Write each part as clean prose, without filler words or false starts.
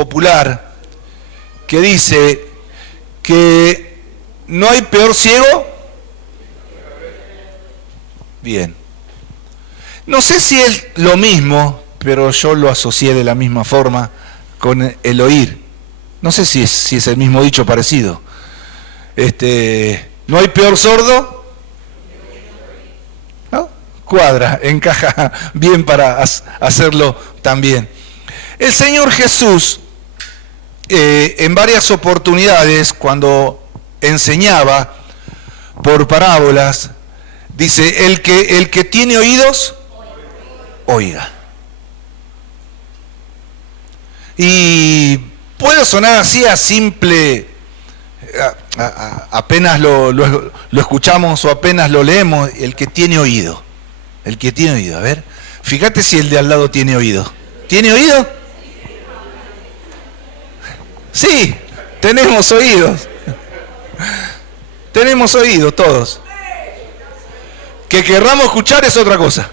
popular que dice que no hay peor ciego. Bien. No sé si es lo mismo, pero yo lo asocié de la misma forma con el oír. No sé si es el mismo dicho parecido. No hay peor sordo. ¿No? Cuadra, encaja bien para hacerlo también. El Señor Jesús, en varias oportunidades, cuando enseñaba por parábolas, dice, el que tiene oídos, oiga. Y puede sonar así a simple, apenas lo escuchamos o apenas lo leemos, el que tiene oído. El que tiene oído, a ver, fíjate si el de al lado tiene oído. ¿Tiene oído? Sí, tenemos oídos. Tenemos oídos todos. Que querramos escuchar es otra cosa.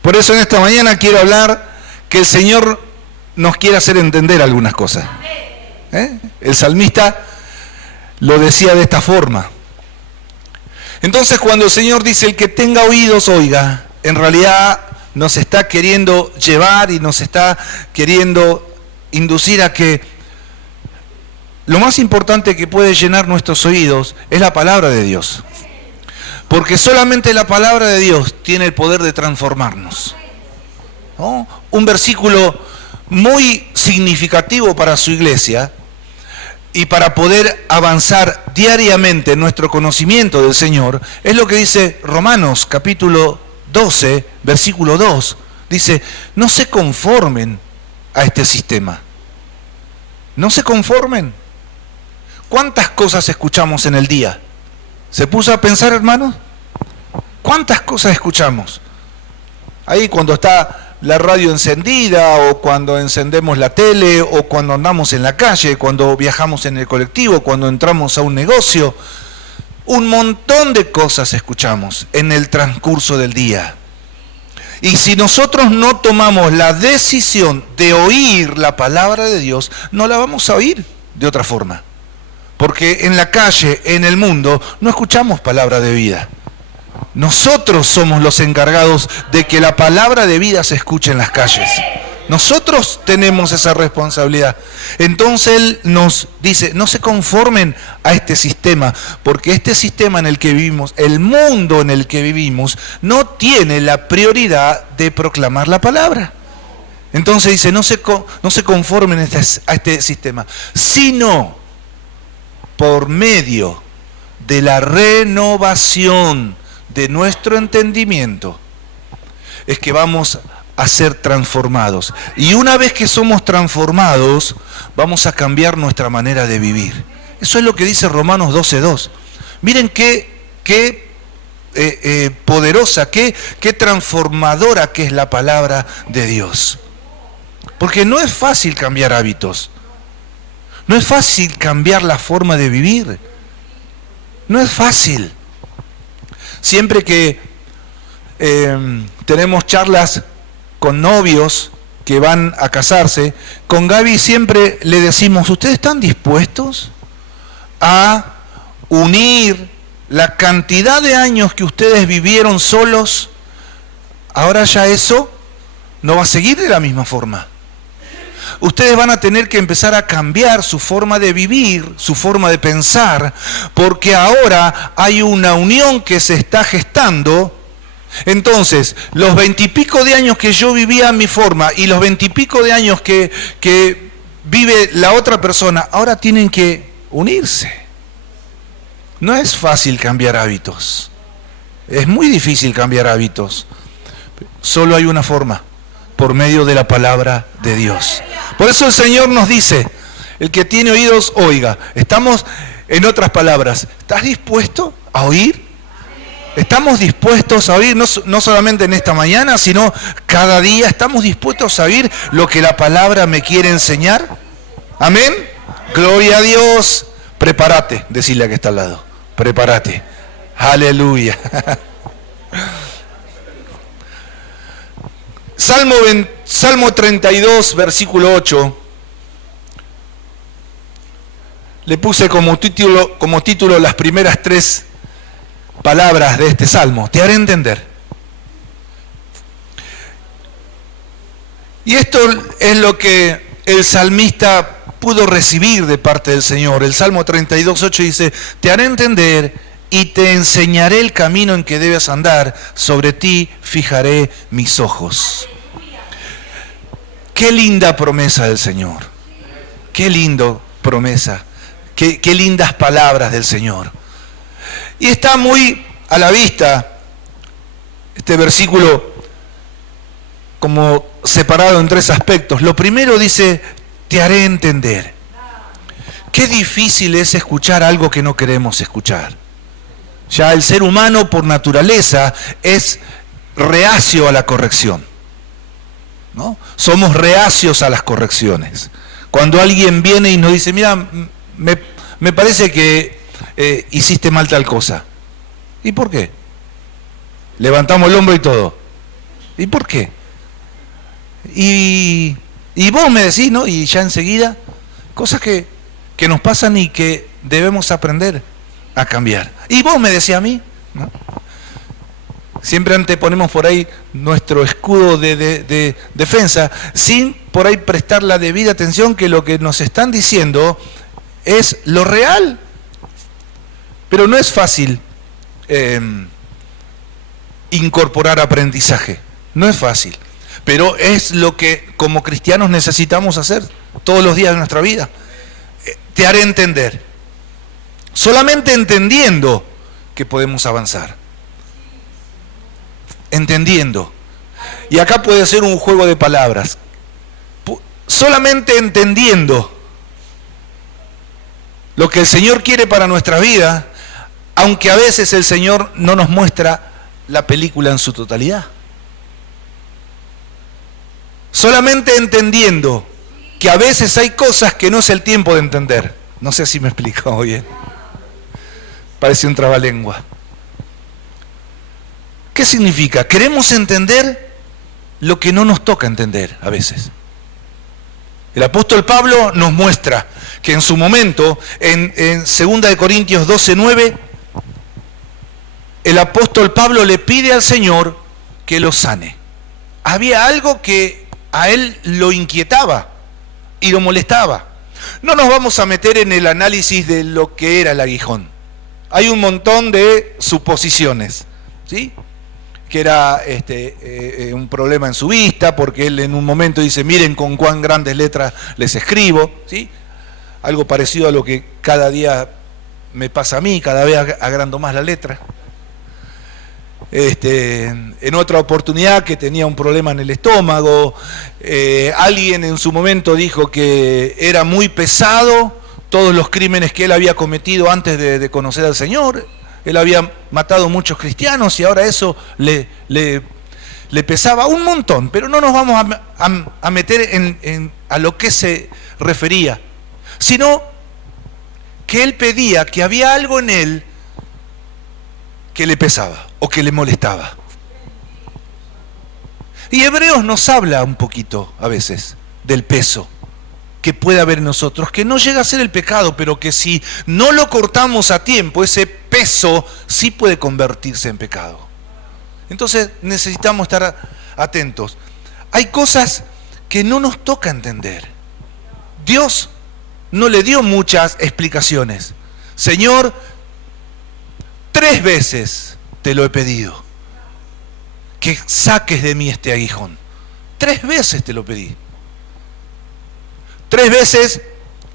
Por eso en esta mañana quiero hablar que el Señor nos quiere hacer entender algunas cosas. El salmista lo decía de esta forma. Entonces cuando el Señor dice el que tenga oídos oiga, en realidad nos está queriendo llevar y nos está queriendo inducir a que lo más importante que puede llenar nuestros oídos es la palabra de Dios. Porque solamente la palabra de Dios tiene el poder de transformarnos. ¿No? Un versículo muy significativo para su iglesia y para poder avanzar diariamente en nuestro conocimiento del Señor es lo que dice Romanos capítulo 12, versículo 2. Dice, no se conformen a este sistema. No se conformen. ¿Cuántas cosas escuchamos en el día? ¿Se puso a pensar, hermanos? ¿Cuántas cosas escuchamos? Ahí cuando está la radio encendida, o cuando encendemos la tele, o cuando andamos en la calle, cuando viajamos en el colectivo, cuando entramos a un negocio. Un montón de cosas escuchamos en el transcurso del día. Y si nosotros no tomamos la decisión de oír la palabra de Dios, no la vamos a oír de otra forma. Porque en la calle, en el mundo, no escuchamos palabra de vida. Nosotros somos los encargados de que la palabra de vida se escuche en las calles. Nosotros tenemos esa responsabilidad. Entonces Él nos dice, no se conformen a este sistema, porque este sistema en el que vivimos, el mundo en el que vivimos, no tiene la prioridad de proclamar la palabra. Entonces dice, no se conformen a este sistema, sino por medio de la renovación de nuestro entendimiento, es que vamos a ser transformados. Y una vez que somos transformados, vamos a cambiar nuestra manera de vivir. Eso es lo que dice Romanos 12:2. Miren qué poderosa, qué transformadora que es la palabra de Dios. Porque no es fácil cambiar hábitos. No es fácil cambiar la forma de vivir. No es fácil. Siempre que tenemos charlas con novios que van a casarse, con Gaby siempre le decimos, ¿ustedes están dispuestos a unir la cantidad de años que ustedes vivieron solos? Ahora ya eso no va a seguir de la misma forma. Ustedes van a tener que empezar a cambiar su forma de vivir, su forma de pensar, porque ahora hay una unión que se está gestando. Entonces, los 20 y pico de años que yo vivía a mi forma y los 20 y pico de años que vive la otra persona, ahora tienen que unirse. No es fácil cambiar hábitos. Es muy difícil cambiar hábitos. Solo hay una forma, por medio de la palabra de Dios. Por eso el Señor nos dice, el que tiene oídos, oiga. Estamos, en otras palabras, ¿estás dispuesto a oír? ¿Estamos dispuestos a oír, no solamente en esta mañana, sino cada día? ¿Estamos dispuestos a oír lo que la palabra me quiere enseñar? ¿Amén? Gloria a Dios. Prepárate, decirle a que está al lado. Prepárate. Aleluya. Salmo Salmo 32, versículo 8, le puse como título las primeras 3 palabras de este salmo. Te haré entender. Y esto es lo que el salmista pudo recibir de parte del Señor. El Salmo 32, 8 dice: te haré entender y te enseñaré el camino en que debes andar, sobre ti fijaré mis ojos. Qué linda promesa del Señor. Qué lindo promesa. Qué lindas palabras del Señor. Y está muy a la vista este versículo como separado en 3 aspectos. Lo primero dice: te haré entender. Qué difícil es escuchar algo que no queremos escuchar. Ya el ser humano por naturaleza es reacio a la corrección, ¿no? Somos reacios a las correcciones. Cuando alguien viene y nos dice: mira, me parece que hiciste mal tal cosa. ¿Y por qué? Levantamos el hombro y todo. ¿Y por qué? Y vos me decís, ¿no? Y ya enseguida, cosas que nos pasan y que debemos aprender a cambiar. Y vos me decís a mí, ¿no? Siempre anteponemos por ahí nuestro escudo de defensa, sin por ahí prestar la debida atención que lo que nos están diciendo es lo real. Pero no es fácil incorporar aprendizaje, no es fácil. Pero es lo que como cristianos necesitamos hacer todos los días de nuestra vida. Te haré entender. Solamente entendiendo que podemos avanzar. Entendiendo. Y acá puede ser un juego de palabras. Solamente entendiendo lo que el Señor quiere para nuestra vida, aunque a veces el Señor no nos muestra la película en su totalidad. Solamente entendiendo que a veces hay cosas que no es el tiempo de entender. No sé si me explico bien. Parece un trabalengua. ¿Qué significa? Queremos entender lo que no nos toca entender a veces. El apóstol Pablo nos muestra que en su momento, en 2 Corintios 12:9, el apóstol Pablo le pide al Señor que lo sane. Había algo que a él lo inquietaba y lo molestaba. No nos vamos a meter en el análisis de lo que era el aguijón. Hay un montón de suposiciones, ¿sí? Que era un problema en su vista, porque él en un momento dice: miren con cuán grandes letras les escribo, ¿sí? Algo parecido a lo que cada día me pasa a mí, cada vez agrando más la letra. En otra oportunidad que tenía un problema en el estómago, alguien en su momento dijo que era muy pesado todos los crímenes que él había cometido antes de conocer al Señor. Él había matado muchos cristianos y ahora eso le pesaba un montón, pero no nos vamos a meter a lo que se refería, sino que él pedía que había algo en él que le pesaba o que le molestaba. Y Hebreos nos habla un poquito a veces del peso que puede haber en nosotros, que no llega a ser el pecado, pero que si no lo cortamos a tiempo, ese peso sí puede convertirse en pecado. Entonces necesitamos estar atentos. Hay cosas que no nos toca entender. Dios no le dio muchas explicaciones. Señor, 3 veces te lo he pedido, que saques de mí este aguijón. 3 veces te lo pedí. 3 veces,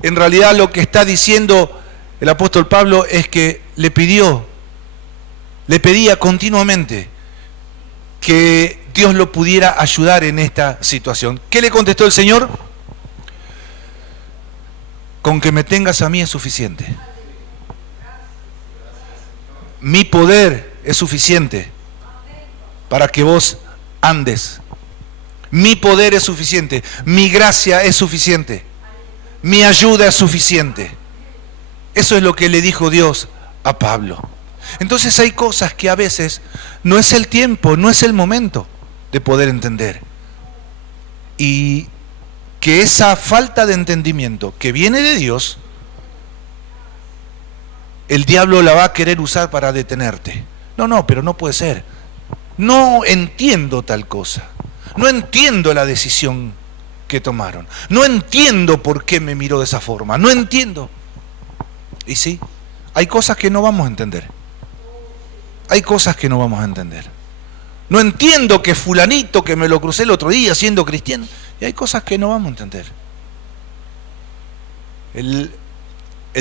en realidad lo que está diciendo el apóstol Pablo es que le pedía continuamente que Dios lo pudiera ayudar en esta situación. ¿Qué le contestó el Señor? Con que me tengas a mí es suficiente. Mi poder es suficiente para que vos andes. Mi poder es suficiente, mi gracia es suficiente, mi ayuda es suficiente. Eso es lo que le dijo Dios a Pablo. Entonces hay cosas que a veces no es el tiempo, no es el momento de poder entender. y que esa falta de entendimiento que viene de Dios, el diablo la va a querer usar para detenerte. No, pero no puede ser. No entiendo tal cosa. No entiendo la decisión que tomaron. No entiendo por qué me miró de esa forma. No entiendo. Y sí, hay cosas que no vamos a entender. Hay cosas que no vamos a entender. No entiendo que fulanito que me lo crucé el otro día siendo cristiano. Y hay cosas que no vamos a entender. El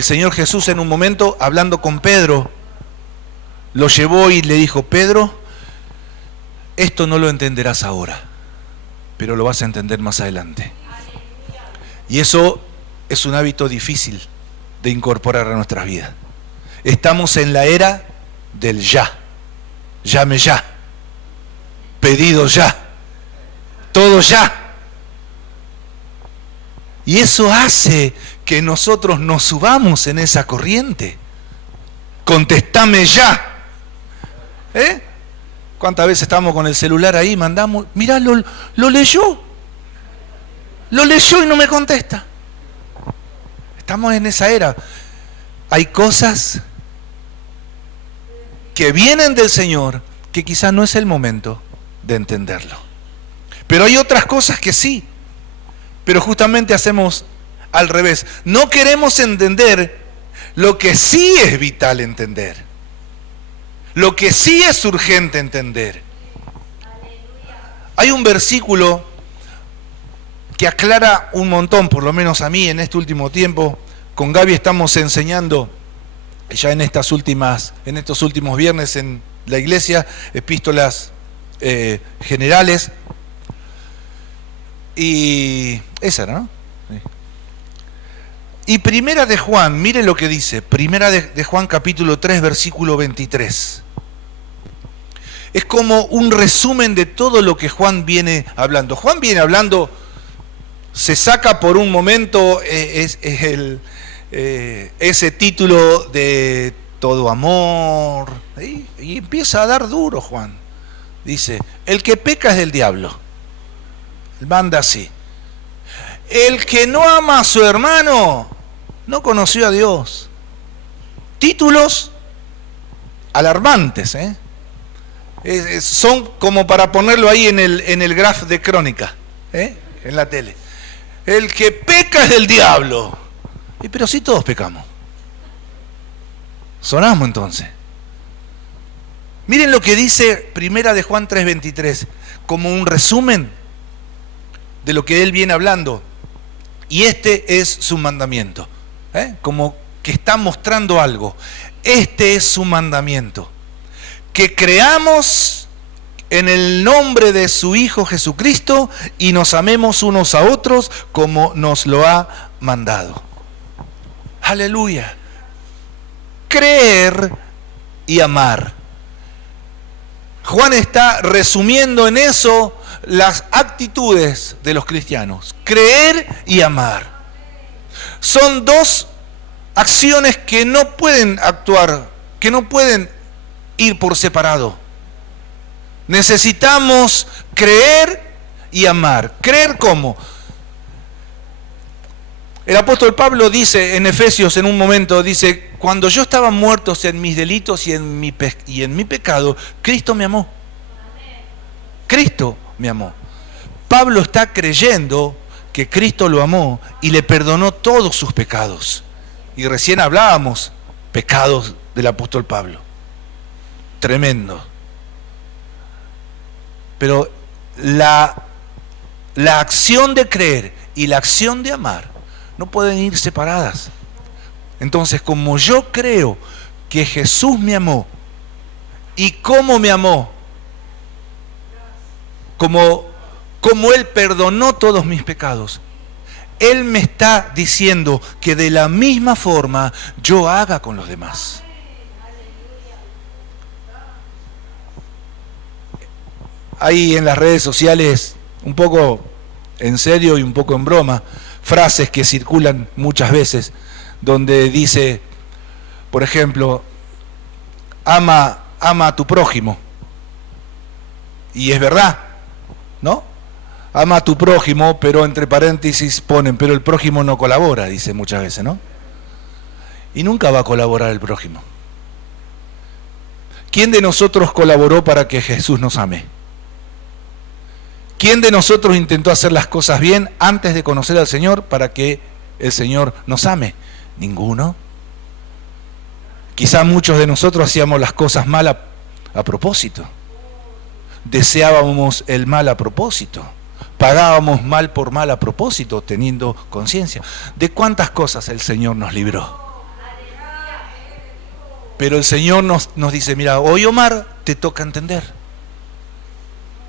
Señor Jesús en un momento, hablando con Pedro, lo llevó y le dijo: Pedro, esto no lo entenderás ahora, pero lo vas a entender más adelante. Y eso es un hábito difícil de incorporar a nuestras vidas. Estamos en la era del ya. Llame ya. Pedido ya. Todo ya. Y eso hace que nosotros nos subamos en esa corriente. Contestame ya. ¿Cuántas veces estamos con el celular ahí, mandamos, mirá, lo leyó y no me contesta? Estamos en esa era. Hay cosas que vienen del Señor que quizás no es el momento de entenderlo. Pero hay otras cosas que sí. Pero justamente hacemos al revés. No queremos entender lo que sí es vital entender. Lo que sí es urgente entender. Hay un versículo que aclara un montón, por lo menos a mí en este último tiempo. Con Gaby estamos enseñando ya en estos últimos viernes en la iglesia, epístolas generales. Y esa era, ¿no? Sí. Y Primera de Juan, mire lo que dice, Primera de Juan capítulo 3, versículo 23. Es como un resumen de todo lo que Juan viene hablando. Juan viene hablando, se saca por un momento ese título de todo amor, ¿sí? Y empieza a dar duro Juan. Dice, el que peca es del diablo. Manda así. El que no ama a su hermano no conoció a Dios. Títulos alarmantes, son como para ponerlo ahí en el graph de Crónica, en la tele. El que peca es del diablo. Pero sí todos pecamos. Sonamos entonces. Miren lo que dice Primera de Juan 3:23, como un resumen de lo que él viene hablando. Y este es su mandamiento. Como que está mostrando algo. Este es su mandamiento. Que creamos en el nombre de su Hijo Jesucristo y nos amemos unos a otros como nos lo ha mandado. Aleluya. Creer y amar. Juan está resumiendo en eso las actitudes de los cristianos. Creer y amar. Son dos acciones que no pueden actuar, que no pueden ir por separado. Necesitamos creer y amar. ¿Creer cómo? El apóstol Pablo dice en Efesios en un momento, dice, cuando yo estaba muerto en mis delitos y en mi pecado, Cristo me amó. Cristo me amó. Pablo está creyendo que Cristo lo amó y le perdonó todos sus pecados. Y recién hablábamos pecados del apóstol Pablo. Tremendo. Pero la acción de creer y la acción de amar no pueden ir separadas. Entonces, como yo creo que Jesús me amó y cómo me amó, como Él perdonó todos mis pecados, Él me está diciendo que de la misma forma yo haga con los demás. Hay en las redes sociales, un poco en serio y un poco en broma, frases que circulan muchas veces, donde dice, por ejemplo, ama a tu prójimo. Y es verdad, ¿no? ama a tu prójimo, pero entre paréntesis ponen, pero el prójimo no colabora, dice muchas veces, ¿no? Y nunca va a colaborar el prójimo. ¿Quién de nosotros colaboró para que Jesús nos ame? ¿Quién de nosotros intentó hacer las cosas bien antes de conocer al Señor para que el Señor nos ame? Ninguno. Quizá muchos de nosotros hacíamos las cosas mal a propósito. Deseábamos el mal a propósito. Pagábamos mal por mal a propósito, teniendo conciencia. ¿De cuántas cosas el Señor nos libró? Pero el Señor nos dice, mira, hoy Omar te toca entender.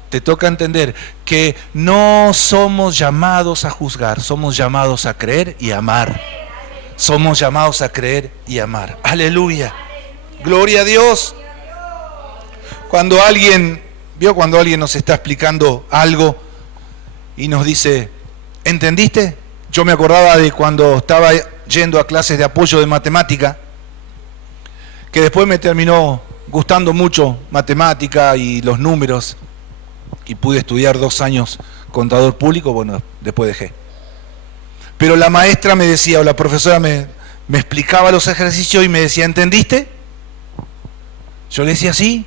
Te toca entender que no somos llamados a juzgar, somos llamados a creer y amar. Somos llamados a creer y amar. Aleluya. Gloria a Dios. Cuando alguien nos está explicando algo y nos dice, ¿entendiste? Yo me acordaba de cuando estaba yendo a clases de apoyo de matemática, que después me terminó gustando mucho matemática y los números, y pude estudiar 2 años contador público, bueno, después dejé. Pero la maestra me decía, o la profesora me explicaba los ejercicios y me decía, ¿entendiste? Yo le decía sí,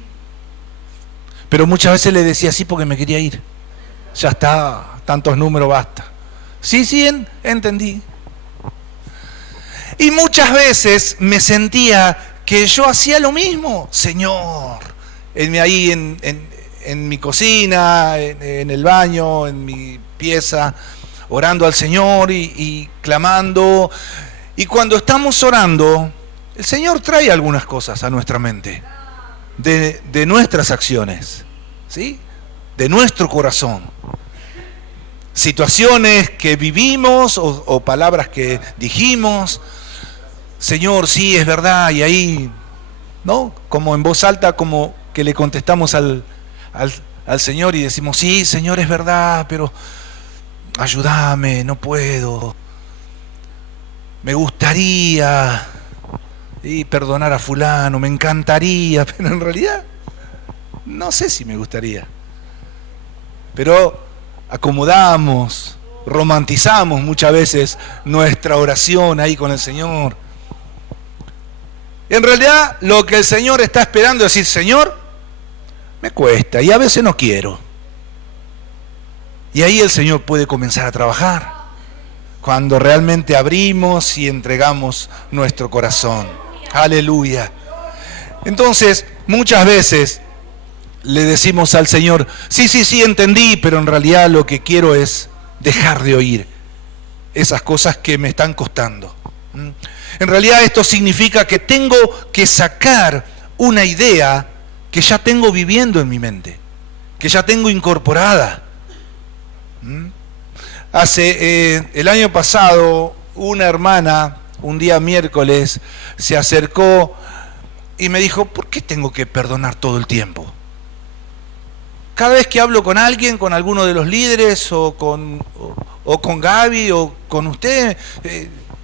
pero muchas veces le decía sí porque me quería ir. Ya está, tantos números, basta. Sí, entendí. Y muchas veces me sentía que yo hacía lo mismo, Señor, ahí en mi cocina, en el baño, en mi pieza, orando al Señor y clamando. Y cuando estamos orando, el Señor trae algunas cosas a nuestra mente, de nuestras acciones, ¿sí? De nuestro corazón. Situaciones que vivimos o palabras que dijimos. Señor, sí, es verdad, y ahí, ¿no? Como en voz alta, como que le contestamos al Señor y decimos, sí, Señor, es verdad, pero ayúdame, no puedo. Me gustaría perdonar a fulano, me encantaría, pero en realidad no sé si me gustaría. Pero acomodamos, romantizamos muchas veces nuestra oración ahí con el Señor. En realidad lo que el Señor está esperando es decir, Señor, me cuesta y a veces no quiero. Y ahí el Señor puede comenzar a trabajar, cuando realmente abrimos y entregamos nuestro corazón. Aleluya. Entonces, muchas veces le decimos al Señor, sí, entendí, pero en realidad lo que quiero es dejar de oír esas cosas que me están costando. En realidad esto significa que tengo que sacar una idea que ya tengo viviendo en mi mente, que ya tengo incorporada. El año pasado, una hermana, un día miércoles, se acercó y me dijo, ¿por qué tengo que perdonar todo el tiempo? Cada vez que hablo con alguien, con alguno de los líderes, o con Gaby, o con usted,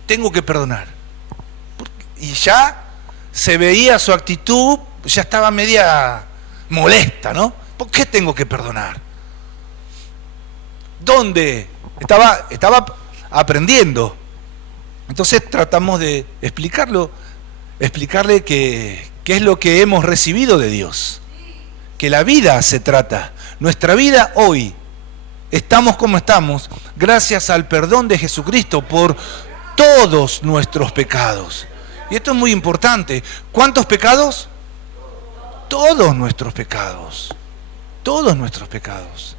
tengo que perdonar. Y ya se veía su actitud, ya estaba media molesta, ¿no? ¿Por qué tengo que perdonar? ¿Dónde? Estaba aprendiendo. Entonces tratamos de explicarle qué es lo que hemos recibido de Dios. Que la vida se trata. Nuestra vida hoy, estamos como estamos, gracias al perdón de Jesucristo por todos nuestros pecados. Y esto es muy importante. ¿Cuántos pecados? Todos nuestros pecados. Todos nuestros pecados.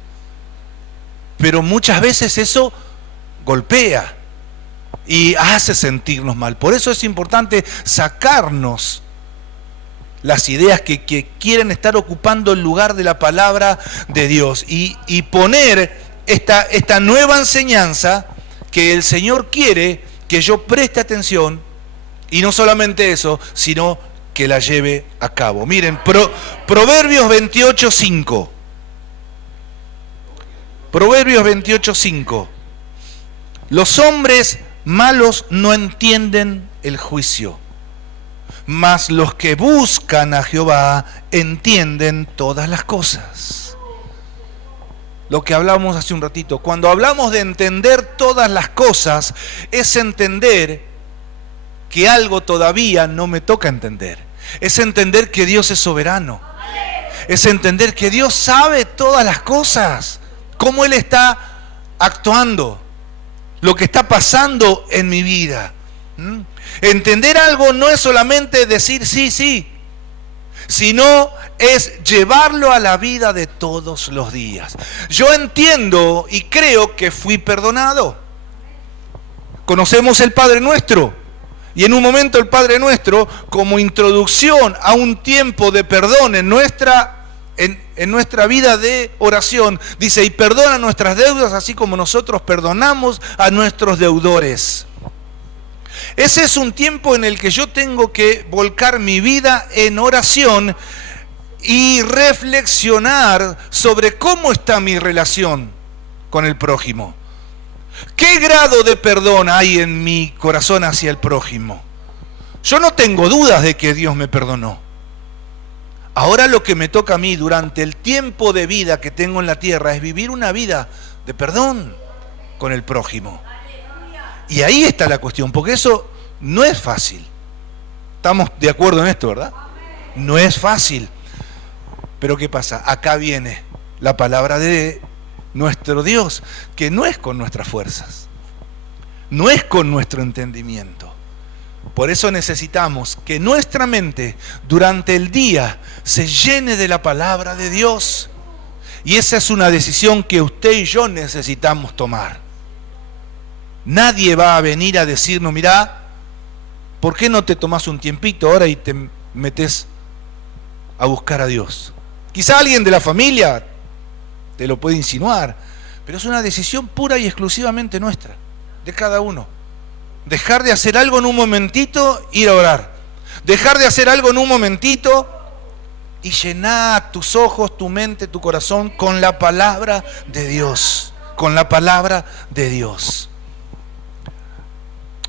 Pero muchas veces eso golpea y hace sentirnos mal. Por eso es importante sacarnos las ideas que quieren estar ocupando el lugar de la palabra de Dios y poner esta nueva enseñanza que el Señor quiere que yo preste atención, y no solamente eso, sino que la lleve a cabo. Miren, Proverbios 28:5. Proverbios 28:5. Los hombres malos no entienden el juicio, mas los que buscan a Jehová entienden todas las cosas. lo que hablamos hace un ratito. Cuando hablamos de entender todas las cosas, es entender que algo todavía no me toca entender. Es entender que Dios es soberano. Es entender que Dios sabe todas las cosas, cómo Él está actuando, lo que está pasando en mi vida. Entender algo no es solamente decir sí, sí, sino es llevarlo a la vida de todos los días. Yo entiendo y creo que fui perdonado. Conocemos el Padre Nuestro, y en un momento el Padre Nuestro, como introducción a un tiempo de perdón en nuestra vida de oración, dice: y perdona nuestras deudas así como nosotros perdonamos a nuestros deudores. Ese es un tiempo en el que yo tengo que volcar mi vida en oración y reflexionar sobre cómo está mi relación con el prójimo. ¿Qué grado de perdón hay en mi corazón hacia el prójimo? Yo no tengo dudas de que Dios me perdonó. Ahora lo que me toca a mí durante el tiempo de vida que tengo en la tierra es vivir una vida de perdón con el prójimo. Y ahí está la cuestión, porque eso no es fácil. Estamos de acuerdo en esto, ¿verdad? No es fácil. Pero ¿qué pasa? Acá viene la palabra de nuestro Dios, que no es con nuestras fuerzas, no es con nuestro entendimiento. Por eso necesitamos que nuestra mente durante el día se llene de la palabra de Dios. Y esa es una decisión que usted y yo necesitamos tomar. Nadie va a venir a decirnos: mirá, ¿por qué no te tomás un tiempito ahora y te metes a buscar a Dios? Quizá alguien de la familia te lo puede insinuar, pero es una decisión pura y exclusivamente nuestra, de cada uno. Dejar de hacer algo en un momentito, ir a orar. Dejar de hacer algo en un momentito y llenar tus ojos, tu mente, tu corazón con la palabra de Dios. Con la palabra de Dios.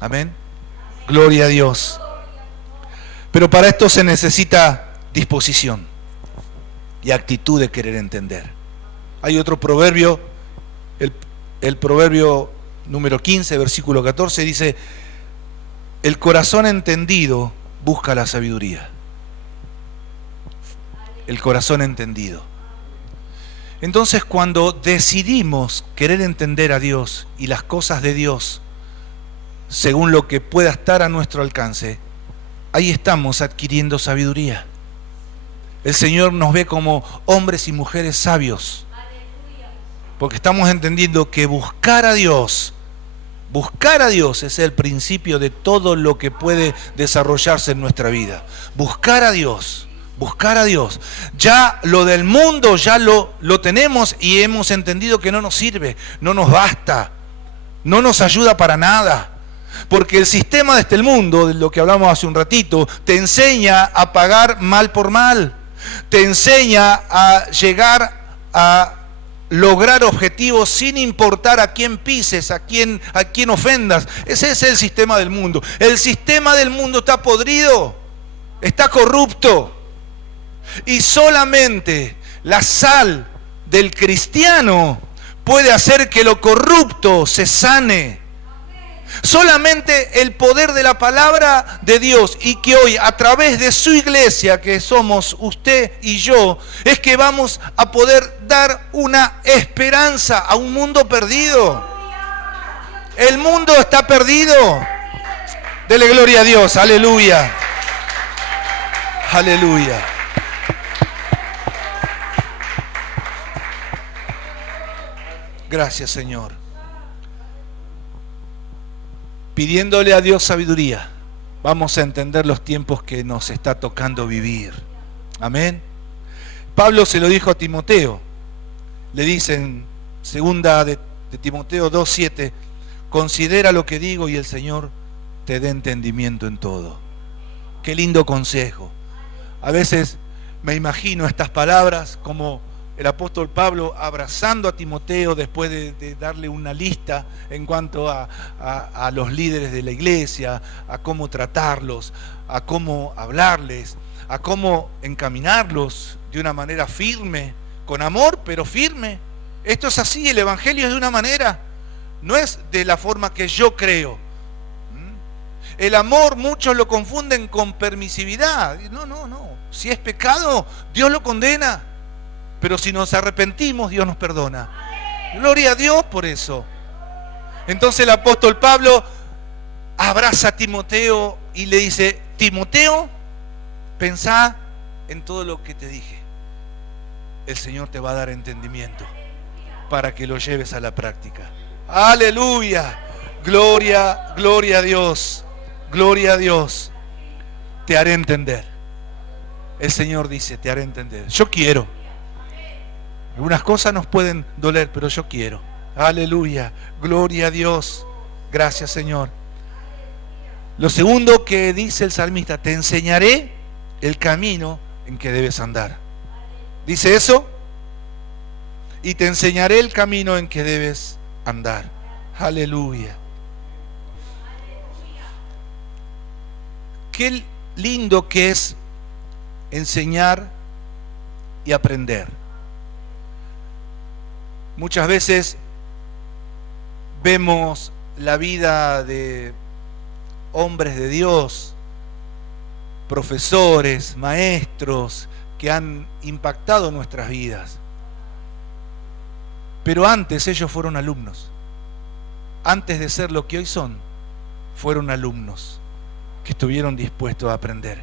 Amén. Gloria a Dios. Pero para esto se necesita disposición y actitud de querer entender. Hay otro proverbio, el proverbio número 15, versículo 14, dice: el corazón entendido busca la sabiduría. El corazón entendido. Entonces, cuando decidimos querer entender a Dios y las cosas de Dios según lo que pueda estar a nuestro alcance, ahí estamos adquiriendo sabiduría. El Señor nos ve como hombres y mujeres sabios, porque estamos entendiendo que buscar a Dios es el principio de todo lo que puede desarrollarse en nuestra vida. Buscar a Dios. Ya lo del mundo ya lo tenemos y hemos entendido que no nos sirve, no nos basta, no nos ayuda para nada. Porque el sistema de este mundo, de lo que hablamos hace un ratito, te enseña a pagar mal por mal. Te enseña a llegar a lograr objetivos sin importar a quién pises, a quién ofendas. Ese es el sistema del mundo. El sistema del mundo está podrido, está corrupto. Y solamente la sal del cristiano puede hacer que lo corrupto se sane. Solamente el poder de la palabra de Dios, y que hoy a través de su iglesia, que somos usted y yo, es que vamos a poder dar una esperanza a un mundo perdido. El mundo está perdido. Dele gloria a Dios, aleluya. Aleluya. Gracias, Señor. Pidiéndole a Dios sabiduría, vamos a entender los tiempos que nos está tocando vivir. Amén. Pablo se lo dijo a Timoteo. Le dice en segunda de Timoteo 2:7: considera lo que digo y el Señor te dé entendimiento en todo. Qué lindo consejo. A veces me imagino estas palabras como el apóstol Pablo abrazando a Timoteo después de darle una lista en cuanto a los líderes de la iglesia, a cómo tratarlos, a cómo hablarles, a cómo encaminarlos de una manera firme, con amor pero firme, Esto es así, el Evangelio es de una manera, no es de la forma que yo creo. El amor muchos lo confunden con permisividad. No. Si es pecado, Dios lo condena. Pero si nos arrepentimos, Dios nos perdona. Gloria a Dios por eso. Entonces el apóstol Pablo abraza a Timoteo y le dice: Timoteo, pensá en todo lo que te dije. El Señor te va a dar entendimiento para que lo lleves a la práctica. Aleluya. Gloria a Dios. Gloria a Dios. Te haré entender. El Señor dice: te haré entender. Yo quiero. Algunas cosas nos pueden doler, pero yo quiero. Aleluya. Gloria a Dios. Gracias, Señor. Lo segundo que dice el salmista: te enseñaré el camino en que debes andar. ¿Dice eso? Y te enseñaré el camino en que debes andar. Aleluya. Qué lindo que es enseñar y aprender. Muchas veces vemos la vida de hombres de Dios, profesores, maestros, que han impactado nuestras vidas. Pero antes ellos fueron alumnos. Antes de ser lo que hoy son, fueron alumnos que estuvieron dispuestos a aprender.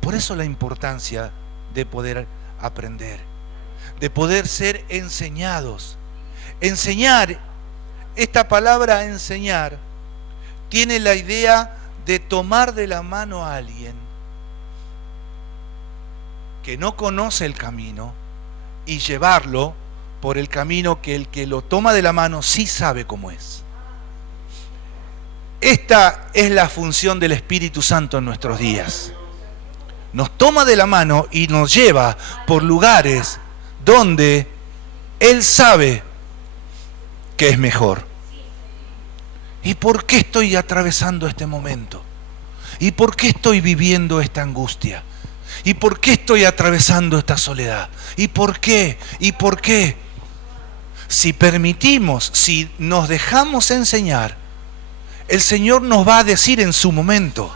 Por eso la importancia de poder aprender, de poder ser enseñados. Enseñar, esta palabra enseñar, tiene la idea de tomar de la mano a alguien que no conoce el camino y llevarlo por el camino que el que lo toma de la mano sí sabe cómo es. Esta es la función del Espíritu Santo en nuestros días. Nos toma de la mano y nos lleva por lugares donde Él sabe que es mejor. ¿Y por qué estoy atravesando este momento? ¿Y por qué estoy viviendo esta angustia? ¿Y por qué estoy atravesando esta soledad? ¿Y por qué? ¿Y por qué? Si permitimos, si nos dejamos enseñar, el Señor nos va a decir en su momento.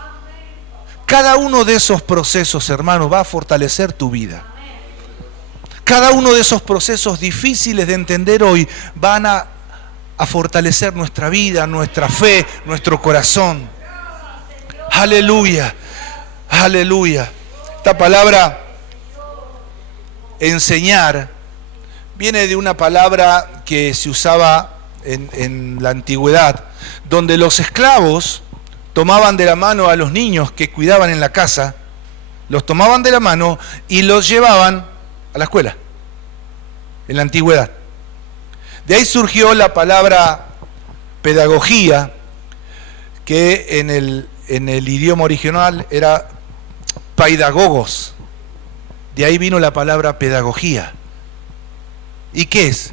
Cada uno de esos procesos, hermanos, va a fortalecer tu vida. Cada uno de esos procesos difíciles de entender hoy van a fortalecer nuestra vida, nuestra fe, nuestro corazón. Aleluya, aleluya. Esta palabra enseñar viene de una palabra que se usaba en la antigüedad, donde los esclavos tomaban de la mano a los niños que cuidaban en la casa, los tomaban de la mano y los llevaban a la escuela, en la antigüedad. De ahí surgió la palabra pedagogía, que en el idioma original era paidagogos. De ahí vino la palabra pedagogía. ¿Y qué es?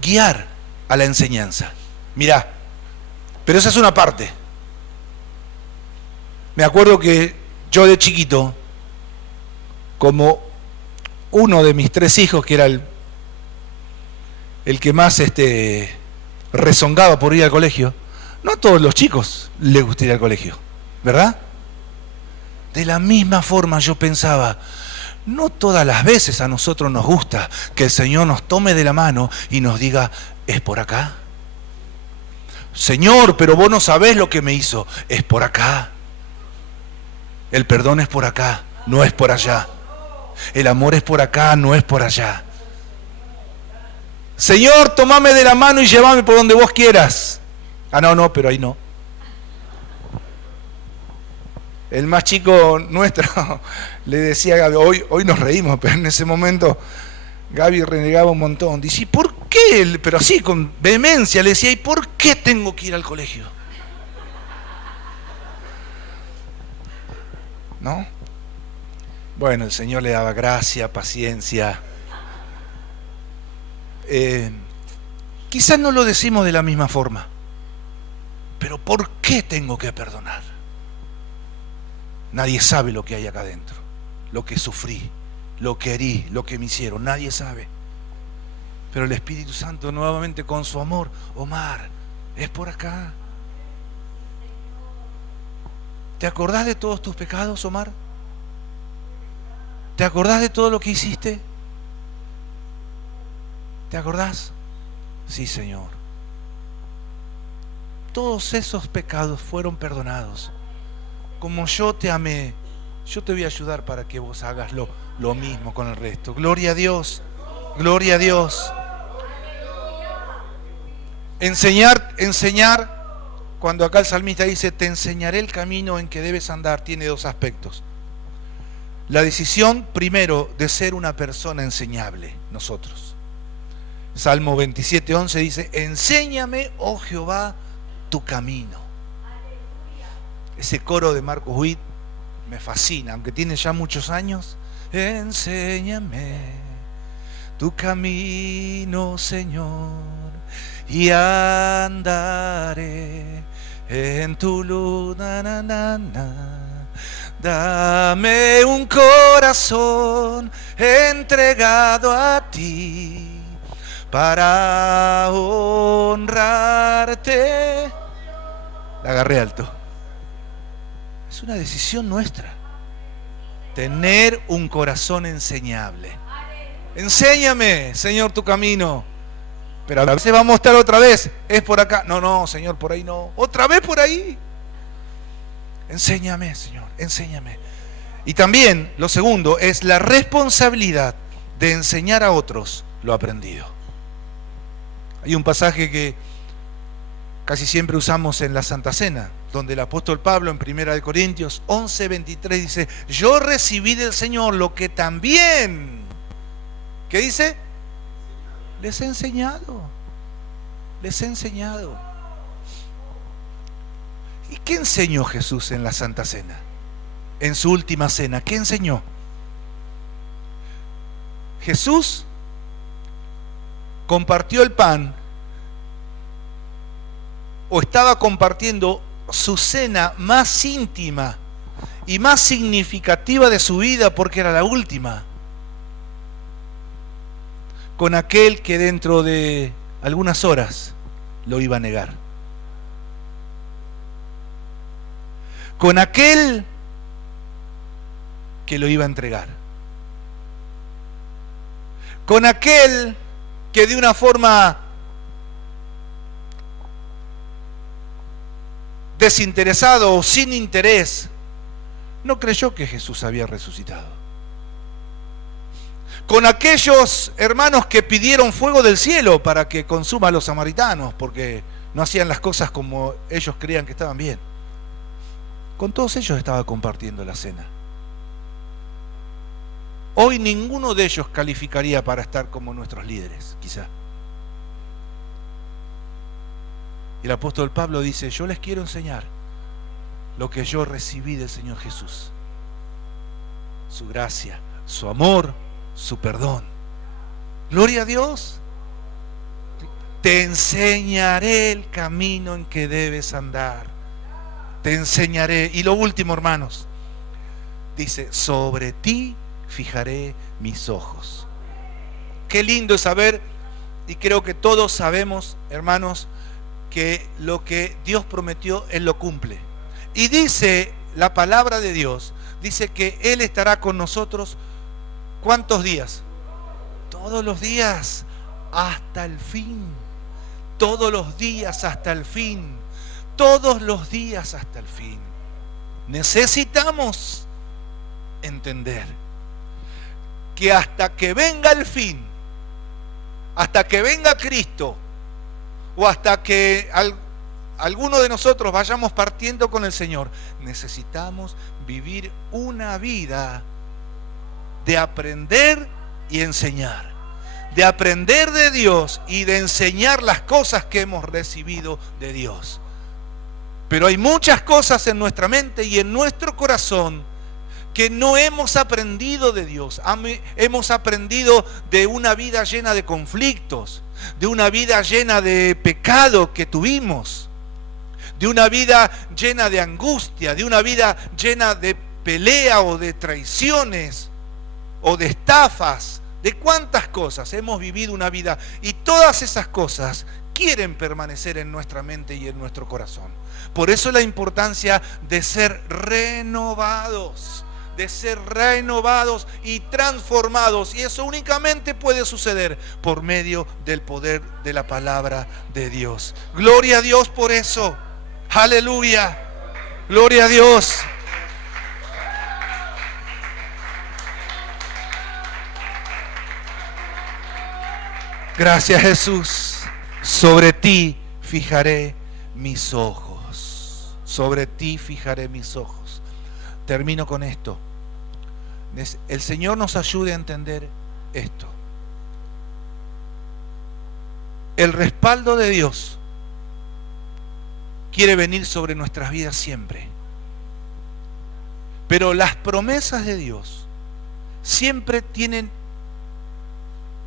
Guiar a la enseñanza. Mirá, pero esa es una parte. Me acuerdo que yo de chiquito, como uno de mis 3 hijos, que era el que más rezongaba por ir al colegio, no a todos los chicos les gusta ir al colegio, ¿verdad? De la misma forma yo pensaba, no todas las veces a nosotros nos gusta que el Señor nos tome de la mano y nos diga: ¿es por acá? Señor, pero vos no sabés lo que me hizo. Es por acá. El perdón es por acá, no es por allá. El amor es por acá, no es por allá. Señor, tomame de la mano y llévame por donde vos quieras. Ah, no, pero ahí no. El más chico nuestro le decía a Gaby, hoy nos reímos, pero en ese momento Gaby renegaba un montón. Dice: ¿y por qué? Pero así, con vehemencia, le decía: ¿y por qué tengo que ir al colegio? ¿No? Bueno, el Señor le daba gracia, paciencia. Quizás no lo decimos de la misma forma, pero ¿por qué tengo que perdonar? Nadie sabe lo que hay acá adentro, lo que sufrí, lo que herí, lo que me hicieron, nadie sabe. Pero el Espíritu Santo nuevamente con su amor: Omar, es por acá. ¿Te acordás de todos tus pecados, Omar? ¿Te acordás de todo lo que hiciste? ¿Te acordás? Sí, Señor. Todos esos pecados fueron perdonados. Como yo te amé, yo te voy a ayudar para que vos hagas lo mismo con el resto. Gloria a Dios. Gloria a Dios. Enseñar, cuando acá el salmista dice: te enseñaré el camino en que debes andar, tiene dos aspectos. La decisión, primero, de ser una persona enseñable, nosotros. Salmo 27:11 dice: enséñame, oh Jehová, tu camino. Ese coro de Marcos Witt me fascina, aunque tiene ya muchos años. Enséñame tu camino, Señor, y andaré en tu luz. Na, na, na, na. Dame un corazón entregado a ti para honrarte. La agarré alto. Es una decisión nuestra. Tener un corazón enseñable. Enséñame, Señor, tu camino. Pero a veces vamos a estar otra vez. Es por acá. No, Señor, por ahí no. Otra vez por ahí. Enséñame, Señor, enséñame. Y también, lo segundo, es la responsabilidad de enseñar a otros lo aprendido. Hay un pasaje que casi siempre usamos en la Santa Cena, donde el apóstol Pablo en 1 Corintios 11:23 dice: yo recibí del Señor lo que también, ¿qué dice? Les he enseñado. Les he enseñado. ¿Y qué enseñó Jesús en la Santa Cena? En su última cena, ¿qué enseñó? Jesús compartió el pan, o estaba compartiendo su cena más íntima y más significativa de su vida, porque era la última, con aquel que dentro de algunas horas lo iba a negar, con aquel que lo iba a entregar, con aquel que de una forma desinteresado o sin interés no creyó que Jesús había resucitado, con aquellos hermanos que pidieron fuego del cielo para que consuma a los samaritanos porque no hacían las cosas como ellos creían que estaban bien. Con todos ellos estaba compartiendo la cena. Hoy ninguno de ellos calificaría para estar como nuestros líderes, quizá. Y el apóstol Pablo dice: yo les quiero enseñar lo que yo recibí del Señor Jesús. Su gracia, su amor, su perdón. Gloria a Dios. Te enseñaré el camino en que debes andar. Te enseñaré. Y lo último, hermanos, dice: sobre ti fijaré mis ojos. Qué lindo es saber, y creo que todos sabemos, hermanos, que lo que Dios prometió, Él lo cumple. Y dice la palabra de Dios, dice que Él estará con nosotros, ¿cuántos días? Todos los días hasta el fin. Todos los días hasta el fin. Todos los días hasta el fin. Necesitamos entender que hasta que venga el fin, hasta que venga Cristo, o hasta que alguno de nosotros vayamos partiendo con el Señor, necesitamos vivir una vida de aprender y enseñar, de aprender de Dios y de enseñar las cosas que hemos recibido de Dios. Pero hay muchas cosas en nuestra mente y en nuestro corazón que no hemos aprendido de Dios. Hemos aprendido de una vida llena de conflictos, de una vida llena de pecado que tuvimos, de una vida llena de angustia, de una vida llena de pelea o de traiciones o de estafas, de cuántas cosas hemos vivido una vida. Y todas esas cosas quieren permanecer en nuestra mente y en nuestro corazón. Por eso la importancia de ser renovados y transformados. Y eso únicamente puede suceder por medio del poder de la palabra de Dios. Gloria a Dios por eso. Aleluya. Gloria a Dios. Gracias, Jesús. Sobre ti fijaré mis ojos. Sobre ti fijaré mis ojos. Termino con esto. El Señor nos ayude a entender esto. El respaldo de Dios quiere venir sobre nuestras vidas siempre. Pero las promesas de Dios siempre tienen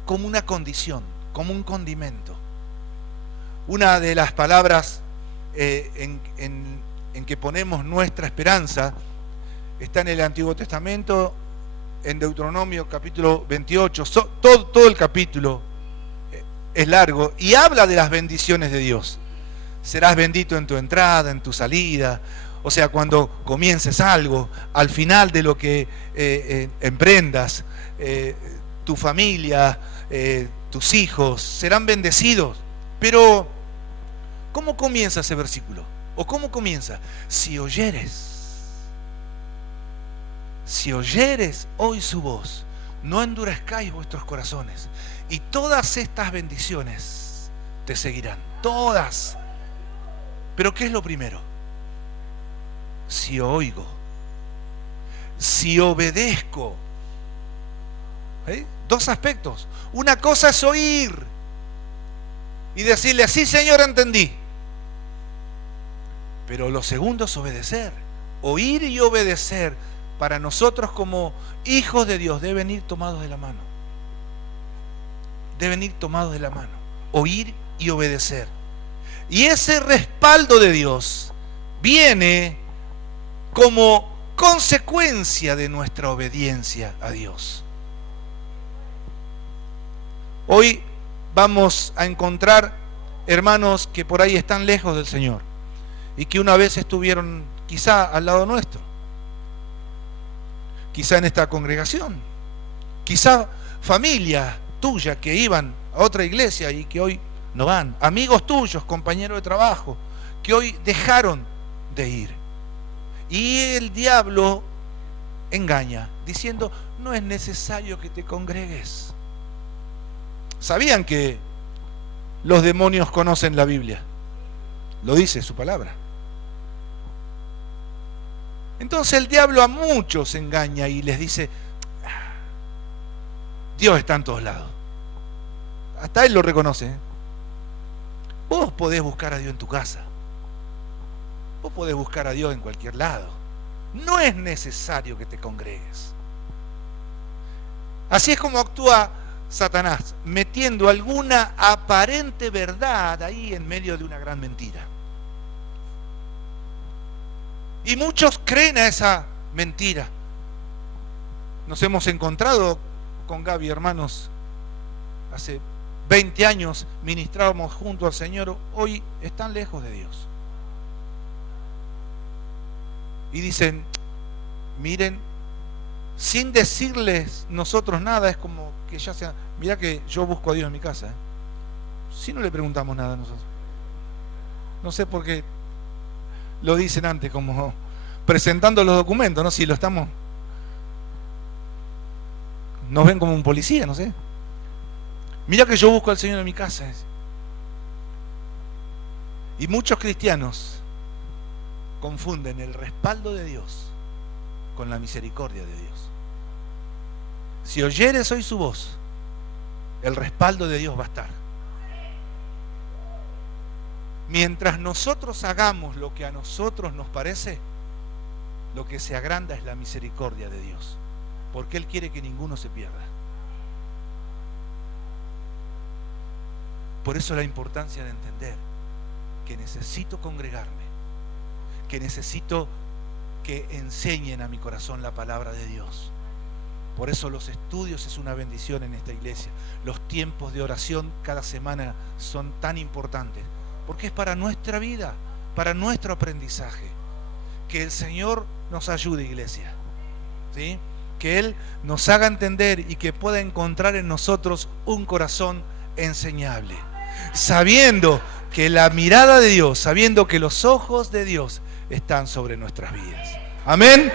como una condición, como un condimento. Una de las palabras en que ponemos nuestra esperanza está en el Antiguo Testamento, en Deuteronomio capítulo 28. Todo el capítulo es largo y habla de las bendiciones de Dios. Serás bendito en tu entrada, en tu salida. O sea, cuando comiences algo, al final de lo que emprendas, tu familia, tus hijos serán bendecidos. Pero, ¿cómo comienza ese versículo? ¿O cómo comienza? Si oyeres hoy su voz, no endurezcáis vuestros corazones, y todas estas bendiciones te seguirán. Todas. Pero ¿qué es lo primero? Si oigo, si obedezco. Dos aspectos. Una cosa es oír y decirle, sí, Señor, entendí. Pero lo segundo es obedecer. Oír y obedecer para nosotros como hijos de Dios deben ir tomados de la mano. Deben ir tomados de la mano. Oír y obedecer. Y ese respaldo de Dios viene como consecuencia de nuestra obediencia a Dios. Hoy vamos a encontrar hermanos que por ahí están lejos del Señor y que una vez estuvieron quizá al lado nuestro, quizá en esta congregación, quizá familia tuya que iban a otra iglesia y que hoy no van, amigos tuyos, compañeros de trabajo, que hoy dejaron de ir. Y el diablo engaña, diciendo, no es necesario que te congregues. ¿Sabían que los demonios conocen la Biblia? Lo dice su palabra. Entonces el diablo a muchos engaña y les dice, Dios está en todos lados. Hasta él lo reconoce. Vos podés buscar a Dios en tu casa. Vos podés buscar a Dios en cualquier lado. No es necesario que te congregues. Así es como actúa Satanás, metiendo alguna aparente verdad ahí en medio de una gran mentira. Y muchos creen a esa mentira. Nos hemos encontrado con Gaby, hermanos, hace 20 años ministrábamos junto al Señor, hoy están lejos de Dios. Y dicen, miren, sin decirles nosotros nada, es como que ya sea, mirá que yo busco a Dios en mi casa, si no le preguntamos nada a nosotros. No sé por qué lo dicen antes, como presentando los documentos, ¿no? Si lo estamos, nos ven como un policía, no sé. Mirá que yo busco al Señor en mi casa. Y muchos cristianos confunden el respaldo de Dios con la misericordia de Dios. Si oyeres hoy su voz, el respaldo de Dios va a estar. Mientras nosotros hagamos lo que a nosotros nos parece, lo que se agranda es la misericordia de Dios, porque Él quiere que ninguno se pierda. Por eso la importancia de entender que necesito congregarme, que necesito que enseñen a mi corazón la palabra de Dios, Por eso los estudios es una bendición en esta iglesia. Los tiempos de oración cada semana son tan importantes, porque es para nuestra vida, para nuestro aprendizaje. Que el Señor nos ayude, iglesia, ¿sí? Que Él nos haga entender y que pueda encontrar en nosotros un corazón enseñable, sabiendo que la mirada de Dios, sabiendo que los ojos de Dios están sobre nuestras vidas. Amén.